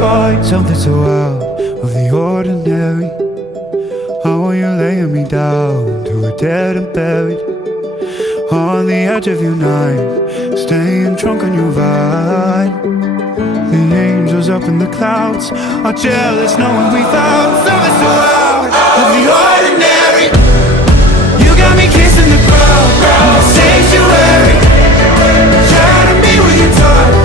find something so out of the ordinary. How are you laying me down to a dead and buried on the edge of your night, staying drunk on your vine. The angels up in the clouds are jealous knowing we found something so out of the ordinary. You got me kissing the ground in the sanctuary. Try to me with your tongue,